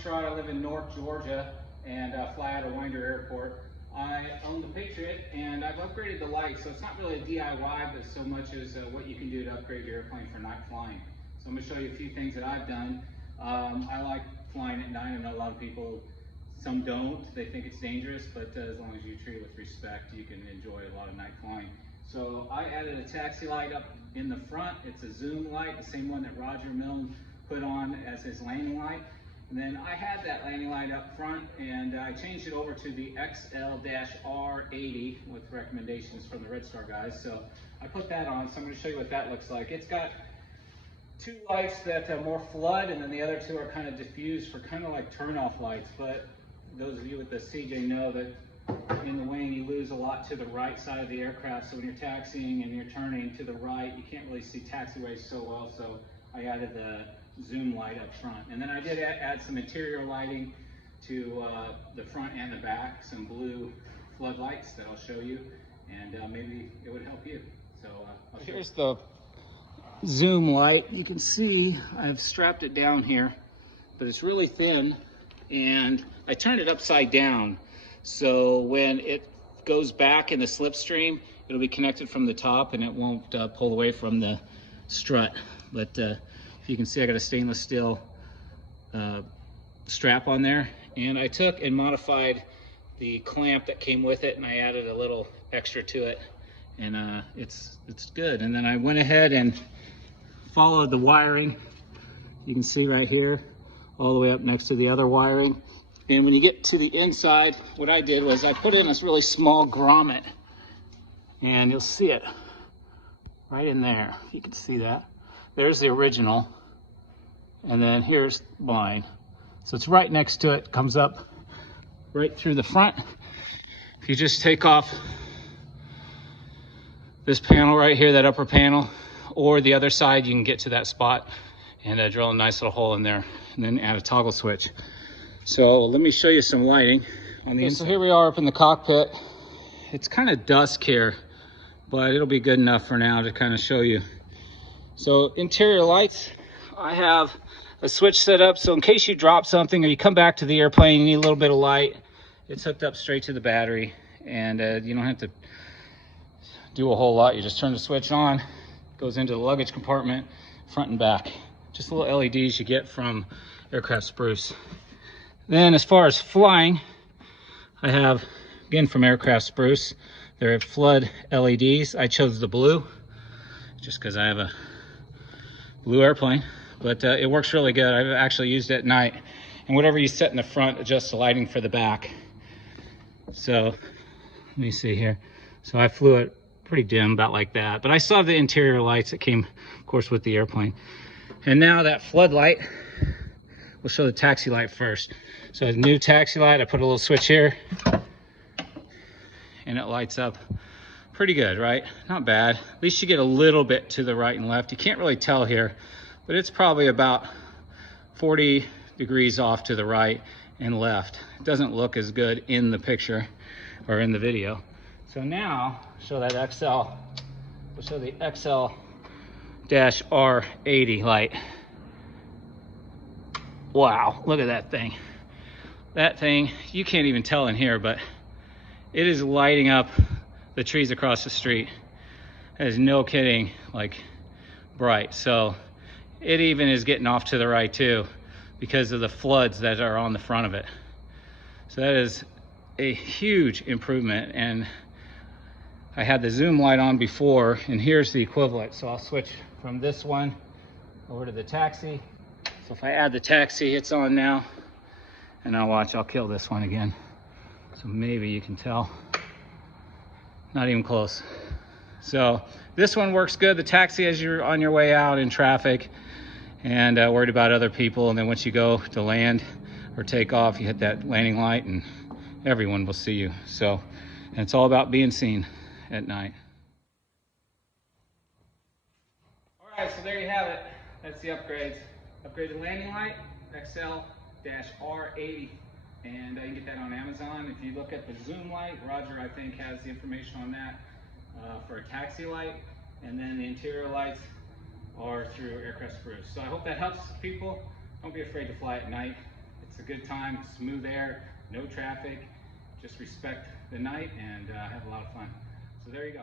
Straw. I live in North Georgia and fly out of Winder Airport. I own the Patriot and I've upgraded the lights, so it's not really a DIY, but so much as what you can do to upgrade your airplane for night flying. So I'm going to show you a few things that I've done. I like flying at night. I know a lot of people, some don't. They think it's dangerous, but as long as you treat it with respect, you can enjoy a lot of night flying. So I added a taxi light up in the front. It's a zoom light, the same one that Roger Milne put on as his landing light. And then I had that landing light up front and I changed it over to the XL-R80 with recommendations from the Red Star guys. So I put that on, so I'm going to show you what that looks like. It's got two lights that are more flood, and then the other two are kind of diffused for kind of like turn-off lights. But those of you with the CJ know that in the wing you lose a lot to the right side of the aircraft. So when you're taxiing and you're turning to the right, you can't really see taxiways so well. So I added the zoom light up front. And then I did add some interior lighting to the front and the back, some blue floodlights that I'll show you, and maybe it would help you. So here's the zoom light. You can see I've strapped it down here, but it's really thin, and I turned it upside down. So when it goes back in the slipstream, it'll be connected from the top and it won't pull away from the strut. But you can see I got a stainless steel strap on there, and I took and modified the clamp that came with it, and I added a little extra to it, and it's good. And then I went ahead and followed the wiring. You can see right here all the way up next to the other wiring. And when you get to the inside, what I did was I put in this really small grommet, and you'll see it right in there. You can see that. There's the original, and then here's mine. So it's right next to it, comes up right through the front. If you just take off this panel right here, that upper panel, or the other side, you can get to that spot and drill a nice little hole in there, and then add a toggle switch. So let me show you some lighting on the inside. So here we are up in the cockpit. It's kind of dusk here, but it'll be good enough for now to kind of show you. So interior lights, I have a switch set up, so in case you drop something or you come back to the airplane, you need a little bit of light, it's hooked up straight to the battery, and you don't have to do a whole lot. You just turn the switch on, goes into the luggage compartment, front and back. Just little LEDs you get from Aircraft Spruce. Then as far as flying, I have, again from Aircraft Spruce, they're flood LEDs. I chose the blue just because I have a blue airplane, but it works really good. I've actually used it at night, and whatever you set in the front adjusts the lighting for the back. So let me see here. So I flew it pretty dim, about like that, but I still have the interior lights that came, of course, with the airplane. And now that floodlight, we'll show the taxi light first. So a new taxi light, I put a little switch here, and it lights up pretty good, right? Not bad. At least you get a little bit to the right and left. You can't really tell here, but it's probably about 40 degrees off to the right and left. It doesn't look as good in the picture or in the video. So now, show that XL. We'll show the XL-R80 light. Wow, look at that thing. That thing, you can't even tell in here, but it is lighting up the trees across the street. That is no kidding, like bright. So it even is getting off to the right too, because of the floods that are on the front of it. So that is a huge improvement. And I had the zoom light on before, and here's the equivalent. So I'll switch from this one over to the taxi. So if I add the taxi, it's on now, and now watch, I'll kill this one again. So maybe you can tell, not even close. So this one works good, the taxi, as you're on your way out in traffic and worried about other people. And then once you go to land or take off, you hit that landing light and everyone will see you. So, and it's all about being seen at night. All right, so there you have it. That's the upgrades. Upgraded landing light, XL-R80, and you can get that on Amazon. If you look at the zoom light, Roger, I think, has the information on that for a taxi light, and then the interior lights are through Aircraft Spruce. So I hope that helps people. Don't be afraid to fly at night. It's a good time, smooth air, no traffic, just respect the night and have a lot of fun. So there you go.